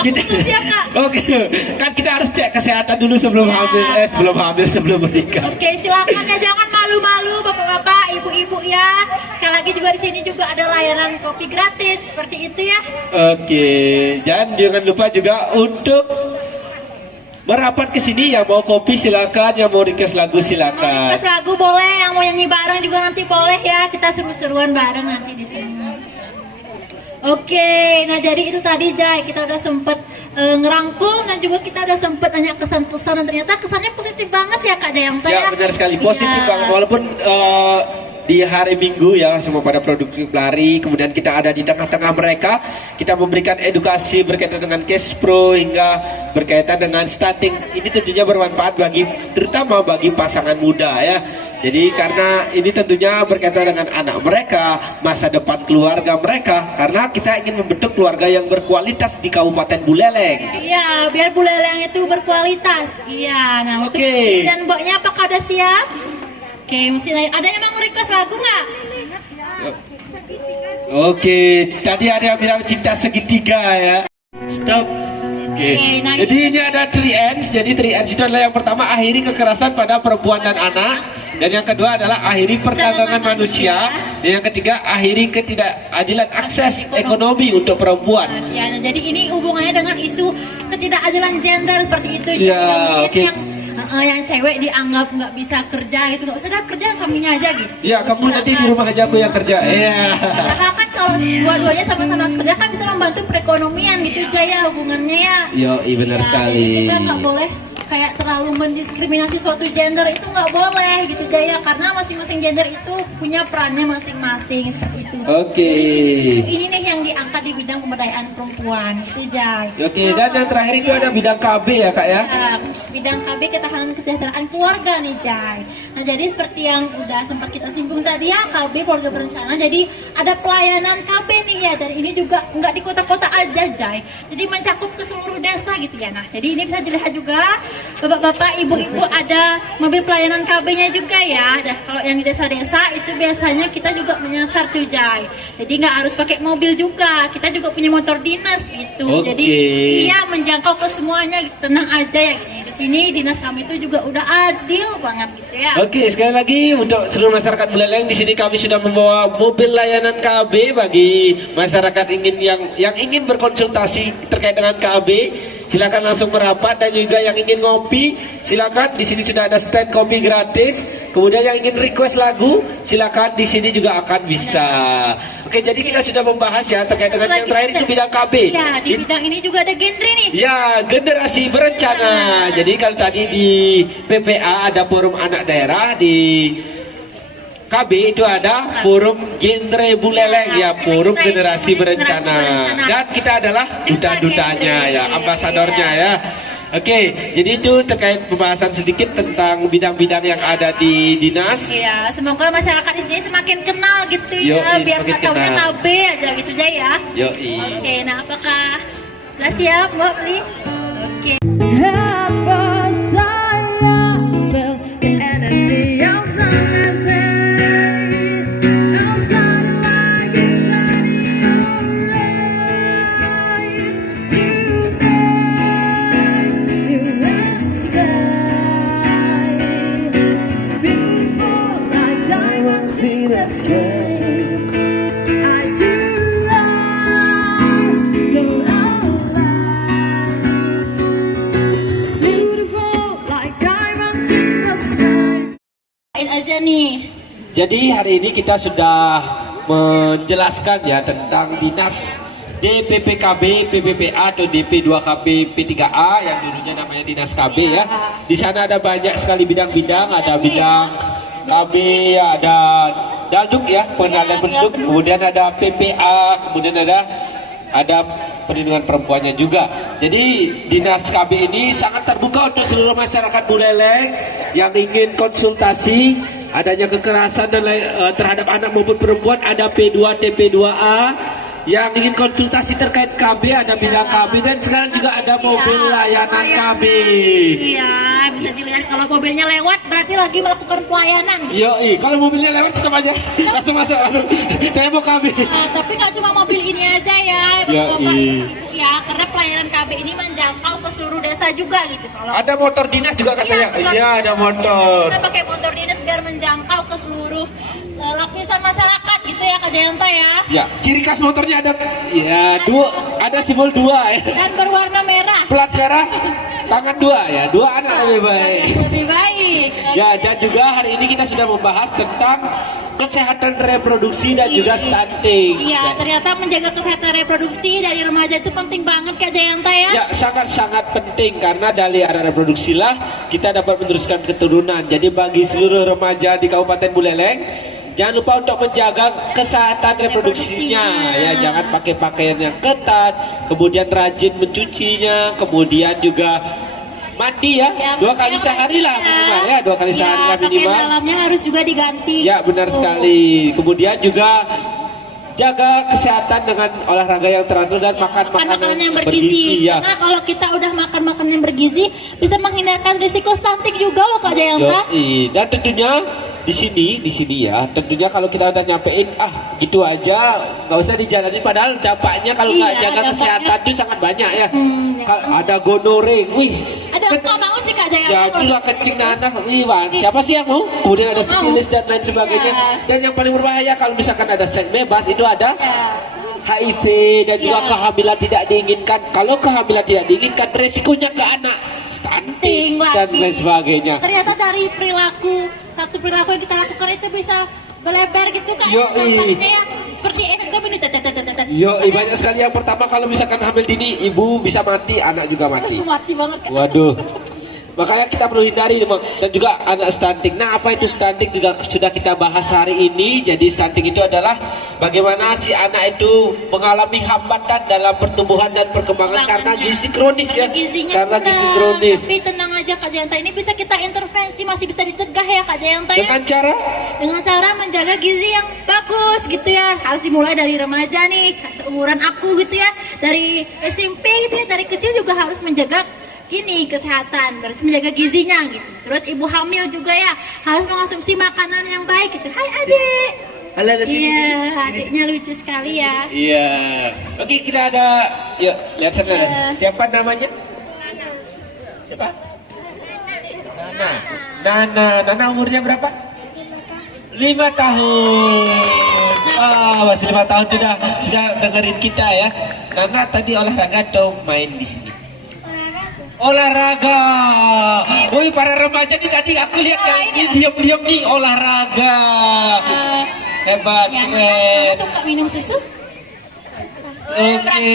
Kita siap, Kak. Oke, kan kita harus cek kesehatan dulu sebelum hamil, sebelum menikah. Oke, silakan ya, jangan malu-malu bapak-bapak, ibu-ibu ya. Sekali lagi juga di sini juga ada layanan kopi gratis, seperti itu ya. Oke, dan jangan lupa juga untuk merapat ke sini. Yang mau kopi silakan, yang mau request lagu silakan. Request lagu boleh, yang mau nyanyi bareng juga nanti boleh ya. Kita seru-seruan bareng nanti di sini. Oke, nah jadi itu tadi Jai, kita udah sempet ngerangkum dan juga kita udah sempet nanya kesan-pesan dan ternyata kesannya positif banget ya Kak Jayanta ya. Ya benar sekali, positif banget walaupun di hari Minggu ya semua pada produktif lari, kemudian kita ada di tengah-tengah mereka, kita memberikan edukasi berkaitan dengan cash pro hingga berkaitan dengan stunting. Ini tentunya bermanfaat terutama bagi pasangan muda ya. Jadi karena ini tentunya berkaitan dengan anak mereka, masa depan keluarga mereka, karena kita ingin membentuk keluarga yang berkualitas di Kabupaten Buleleng. Iya, biar Buleleng itu berkualitas. Iya, nah untuk dan mbaknya apakah ada siap? Oke, mesti ada yang mau request lagu nggak? Oke, tadi ada yang bilang cinta segitiga ya. Stop. Oke. Nah, jadi ini ada 3Ns. Jadi 3Ns itu adalah yang pertama, akhiri kekerasan pada perempuan dan anak. Dan yang kedua adalah akhiri perdagangan manusia. Dan yang ketiga, akhiri ketidakadilan akses ekonomi untuk perempuan. Ya, nah, jadi ini hubungannya dengan isu ketidakadilan gender seperti itu. Ya, oke. Yang cewek dianggap nggak bisa kerja gitu, nggak usah dah kerja, suaminya aja gitu. Ya, kamu nanti di rumah aja, aku yang kerja. Iya. Karena kan kalau dua-duanya sama-sama kerja kan bisa membantu perekonomian gitu aja ya hubungannya ya. Iya benar sekali. Kita nggak boleh kayak terlalu mendiskriminasi suatu gender, itu nggak boleh gitu Jaya, karena masing-masing gender itu punya perannya masing-masing seperti itu. Oke. Jadi, ini nih yang diangkat di bidang pemberdayaan perempuan itu Jaya. Oke, dan yang terakhir itu ada bidang KB ya Kak ya? Bidang KB ketahanan kesejahteraan keluarga nih Jai. Nah jadi seperti yang udah sempat kita singgung tadi ya, KB keluarga berencana. Jadi ada pelayanan KB nih ya, dan ini juga nggak di kota-kota aja Jai. Jadi mencakup ke seluruh desa gitu ya. Nah jadi ini bisa dilihat juga bapak-bapak, ibu-ibu ada mobil pelayanan KB-nya juga ya. Dan kalau yang di desa-desa itu biasanya kita juga menyasar tuh Jai. Jadi nggak harus pakai mobil juga, kita juga punya motor dinas gitu. Jadi iya menjangkau ke semuanya gitu. Tenang aja ya gini. Di sini dinas kami itu juga udah adil banget gitu ya. Oke, sekali lagi untuk seluruh masyarakat Buleleng, di sini kami sudah membawa mobil layanan KB bagi masyarakat yang ingin berkonsultasi terkait dengan KB. silakan langsung merapat, dan juga yang ingin ngopi silakan, di sini sudah ada stand kopi gratis. Kemudian yang ingin request lagu silakan, di sini juga akan bisa. Oke, jadi kita sudah membahas ya terkait dengan yang terakhir itu bidang KB. Ya, di bidang ini juga ada genre nih. Ya, generasi berencana. Jadi kalau tadi di PPA ada forum anak daerah, di KB itu ada forum genre Buleleng ya, forum generasi berencana. Dan kita adalah duta-dutanya ya, ambasadornya ya. Oke, jadi itu terkait pembahasan sedikit tentang bidang-bidang yang ada di dinas. Iya, semoga masyarakat di sini semakin kenal gitu ya, biar nggak tahunya KB aja gitu aja ya. Yoi. Oke, nah apakah sudah siap Mbak Li? Oke. Aja nih. Jadi hari ini kita sudah menjelaskan ya tentang dinas DPPKB, PPPA atau DP2KB, P3A yang dulunya namanya dinas KB ya. Di sana ada banyak sekali bidang-bidang, ada bidang KB, ada Dalduk ya, pengenalan penduduk, kemudian ada PPA, kemudian ada perlindungan perempuannya juga. Jadi dinas KB ini sangat terbuka untuk seluruh masyarakat Buleleng yang ingin konsultasi adanya kekerasan dan terhadap anak maupun perempuan. Ada P2 TP2A yang ingin konsultasi terkait KB, ada bidang KB, dan sekarang juga ada mobil layanan KB. Iya, bisa dilihat kalau mobilnya lewat berarti lagi melakukan pelayanan. Yoi, kalau mobilnya lewat stop aja, langsung masuk langsung. Saya mau KB. Tapi nggak cuma mobil ini aja ya, Bapak Ibu ya, karena pelayanan KB ini menjangkau ke seluruh desa juga gitu. Kalau ada motor dinas juga katanya. Iya, ada motor. Kita pakai motor dinas biar menjangkau ke seluruh lapisan masyarakat gitu ya Kak Jayanto ya. Ya, ciri khas motornya ada ya ada simbol 2 ya. Dan berwarna merah. Plat merah, tangan 2 ya. 2 anak lebih baik. Lebih baik. Ya, dan juga hari ini kita sudah membahas tentang kesehatan reproduksi dan juga stunting. Iya, ternyata menjaga kesehatan reproduksi dari remaja itu penting banget Kak Jayanto ya. Ya, sangat-sangat penting karena dari arah reproduksi lah kita dapat meneruskan keturunan. Jadi bagi seluruh remaja di Kabupaten Buleleng, jangan lupa untuk menjaga kesehatan reproduksinya ya, jangan pakai pakaian yang ketat, kemudian rajin mencucinya, kemudian juga mandi ya 2 kali sehari lah minimal ya, 2 kali sehari lah minimal. Pakaian dalamnya harus juga diganti. Ya, benar sekali. Kemudian juga jaga kesehatan dengan olahraga yang teratur dan makan makanan yang bergizi. Ya. Karena kalau kita udah makan makanan yang bergizi bisa menghindarkan risiko stunting juga loh Kak Jayanta. Dan tentunya di sini ya, tentunya kalau kita udah nyampein gitu aja nggak usah dijalani, padahal dampaknya kalau nggak jaga kesehatan itu sangat banyak ya. Ada gonore, ada apa banget sih Kak Jayanta? Jadilah kencing nanah, siapa sih yang mau? Kemudian ada sifilis dan lain sebagainya. Dan yang paling berbahaya kalau misalkan ada seks bebas itu ada HIV dan juga kehamilan tidak diinginkan. Kalau kehamilan tidak diinginkan, resikonya ke anak stunting dan lain sebagainya. Ternyata dari satu perilaku yang kita lakukan itu bisa berlebar gitu Kak. Yoi. Seperti efek domino. Yoi, banyak sekali. Yang pertama kalau misalkan hamil dini, ibu bisa mati, anak juga mati. Mati banget Kak. Waduh. Makanya kita perlu hindari dan juga anak stunting. Nah, apa itu stunting juga sudah kita bahas hari ini. Jadi stunting itu adalah bagaimana si anak itu mengalami hambatan dalam pertumbuhan dan perkembangan karena gizi kronis ya. Karena gizi kronis. Tapi tenang aja Kak Jayanta, ini bisa kita intervensi, masih bisa dicegah ya Kak Jayanta ya. Dengan cara menjaga gizi yang bagus gitu ya. Harus dimulai dari remaja nih, seumuran aku gitu ya. Dari SMP gitu ya, dari kecil juga harus menjaga kesehatan, harus menjaga gizinya gitu. Terus ibu hamil juga ya harus mengonsumsi makanan yang baik gitu. Hai adik. Halo, sini. Iya, adiknya lucu sekali ya. Iya. Oke, kita ada, yuk lihat sana. Siapa namanya? Siapa? Nana umurnya berapa? 5 tahun. Masih 5 tahun sudah dengerin kita ya. Nana tadi olahraga atau main di sini? Olahraga. Woi, para remaja nih tadi aku lihat yang ini diam-diam nih olahraga. Hebat, Ya, keren. suka minum susu? Oke.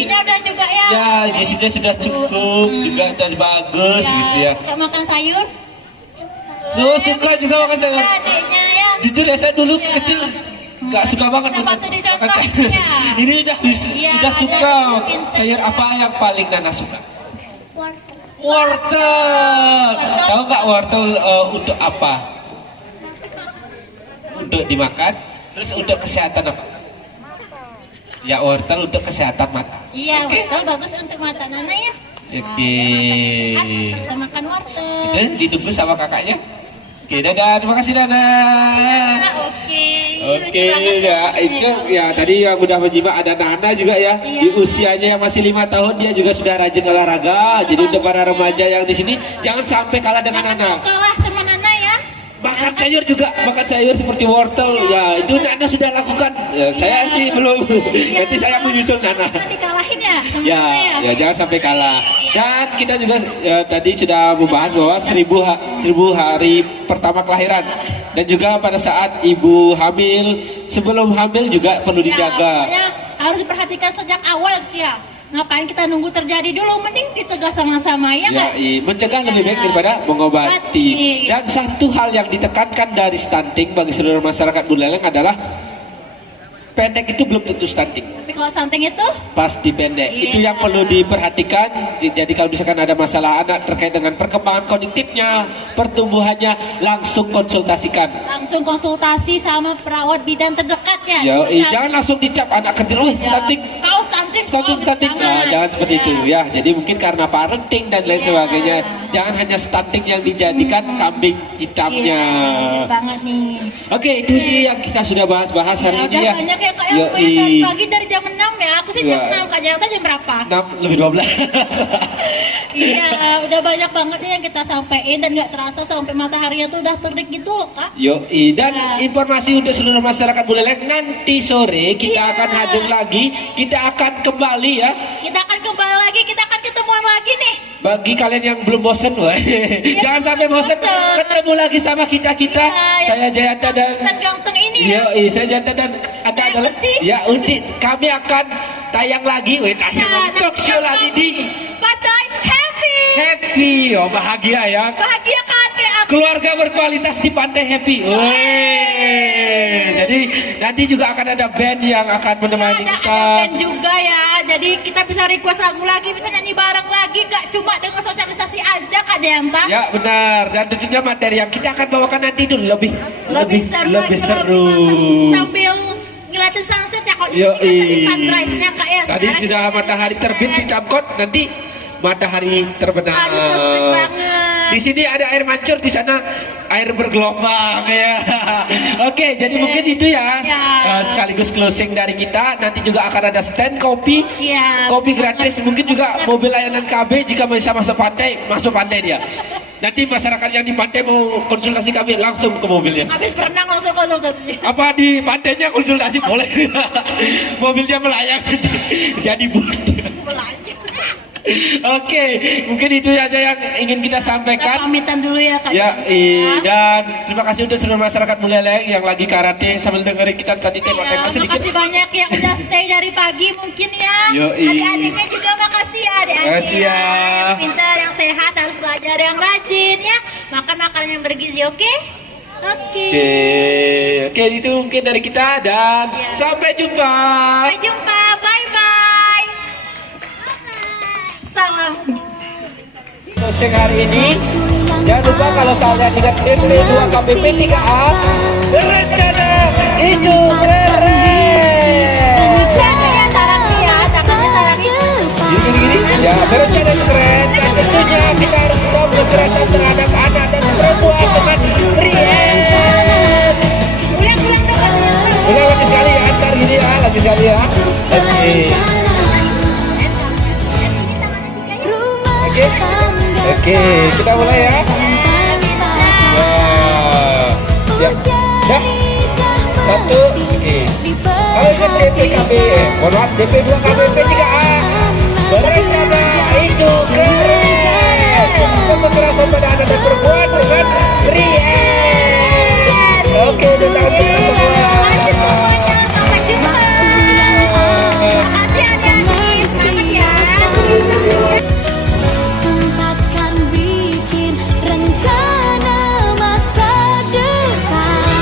Gizinya udah juga ya. Ya, gizinya sudah cukup, juga dan bagus gitu ya. Suka makan sayur? Suka juga makan sayur. Adiknya ya. Jujur ya, saya dulu kecil nggak suka banget Kenapa makan tuh dicontoh? sayur. Ya. Ini Iya, udah ada suka. yang pintar. Sayur apa yang paling Nana suka? Wortel. Tahu nggak wortel untuk apa? Untuk dimakan. Terus untuk kesehatan apa? Ya, wortel untuk kesehatan mata. Iya, wortel bagus untuk mata Nana ya. Oke. Bisa makan wortel. Itu ditunggu sama kakaknya. Oke, dadah. Terima kasih, Nana. Oke. Oke, ya itu ya tadi yang udah menyimak ada Nana juga ya. Iya. Di usianya yang masih 5 tahun dia juga sudah rajin olahraga. Jadi untuk para remaja yang di sini jangan sampai kalah dengan Nana. Kalah sama Nana ya. Makan sayur juga, makan sayur seperti wortel. Ya, itu Nana sudah lakukan. Ya, saya sih belum. Nanti saya menyusul Nana. Kita dikalahin ya sama Ya, Nana ya jangan sampai kalah. Dan kita juga ya, tadi sudah membahas bahwa 1000 hari pertama kelahiran dan juga pada saat ibu hamil, sebelum hamil juga perlu dijaga. Pokoknya harus diperhatikan sejak awal gitu ya. Ngapain kita nunggu terjadi dulu, mending dicegah sama-sama ya nggak? Mencegah lebih baik daripada mengobati. Dan satu hal yang ditekankan dari stunting bagi seluruh masyarakat Buleleng adalah pendek itu belum tentu stunting. Tapi kalau stunting itu Pasti pendek. Iya. Itu yang perlu diperhatikan. Jadi kalau misalkan ada masalah anak terkait dengan perkembangan kognitifnya, pertumbuhannya, langsung konsultasikan. langsung konsultasi sama perawat bidan terdekatnya. Ya, Terus jangan langsung dicap anak kecil, oh stunting. Kau stunting, Stunting. Nah, jangan seperti itu ya. Jadi mungkin karena parenting dan lain sebagainya. Jangan hanya stunting yang dijadikan kambing hitamnya. Bener banget nih. Oke, itu sih yang kita sudah bahas-bahas hari Ya, ini udah ya. banyak ya Kak, yang banyak dari pagi dari jam 6 ya. Aku sih jam Iya. 6, Kak Jakarta jam berapa? 6 lebih 12. Iya, udah banyak banget nih yang kita sampaikan dan nggak terasa sampai mataharinya tuh udah terik gitu loh Kak. Yoi, dan informasi untuk seluruh masyarakat Buleleng, nanti sore kita akan hadir lagi, kita akan kembali ya. Kita akan kembali lagi, kita akan ketemuan lagi nih. Bagi kalian yang belum bosen, wah, jangan sampai bosen, ketemu lagi sama kita-kita. Saya Jayanta dan ganteng ini Yoi, saya Jayanta dan ada adalah ya Uti. Kami akan tayang lagi, talk show lagi di Pantai Happy. Oh, bahagia ya. Bahagia kan kayak aku. Keluarga berkualitas di Pantai Happy. Jadi nanti juga akan ada band yang akan menemani kita. Dan juga ya, jadi kita bisa request lagu lagi, bisa nyanyi bareng lagi, nggak cuma dengan sosialisasi aja Kak Jayanta. Ya benar, dan tentunya materi yang kita akan bawakan nanti itu lebih seru. Sambil ngeliatin sunset ya kok. Yo, Tadi sunrise-nya Kak ya. tadi Sekarang sudah kita matahari terbit di Camkot, nanti matahari terbenam. Aduh, seru banget. Di sini ada air mancur, di sana air bergelombang ya. Oke, jadi mungkin itu ya. Sekaligus closing dari kita. Nanti juga akan ada stand kopi. Iya. Kopi gratis, mungkin juga mobil layanan KB jika bisa masuk pantai dia. Nanti masyarakat yang di pantai mau konsultasi kami langsung ke mobilnya. Habis berenang langsung konsultasi. Apa di pantainya konsultasi boleh? Mobilnya melayang jadi bodoh. Oke, mungkin itu aja yang ingin kita sampaikan. Kita pamitan dulu ya Kak. Ya, dan terima kasih untuk seluruh masyarakat Buleleng yang lagi karate sambil dengerin kita tadi tembak-tembak Terima sedikit. kasih banyak yang udah stay dari pagi mungkin ya. Yoi. Adik-adiknya juga makasih ya adik-adik. Makasih ya. Yang pintar, yang sehat, harus belajar yang rajin ya. Makan makanan yang bergizi, oke? Oke. Oke, itu mungkin dari kita dan sampai jumpa. Sampai jumpa. Bye bye. Salam. Closing hari ini. Jangan lupa kalau kalian ingat DP 2 KBP 3A berencana hidup keren. Gini. Ya, berencana hidup keren. Dan tentunya kita harus stop kekerasan terhadap anak dan perempuan dengan Rien. Ulang lagi sekali ya, antar gini ya, lagi sekali ya. Oke, kita mulai ya. Ya. Satu, oke. Kalau ingat DPKB, mohon maaf, DP 2 KBP 3A berencana hidup keren. Selamat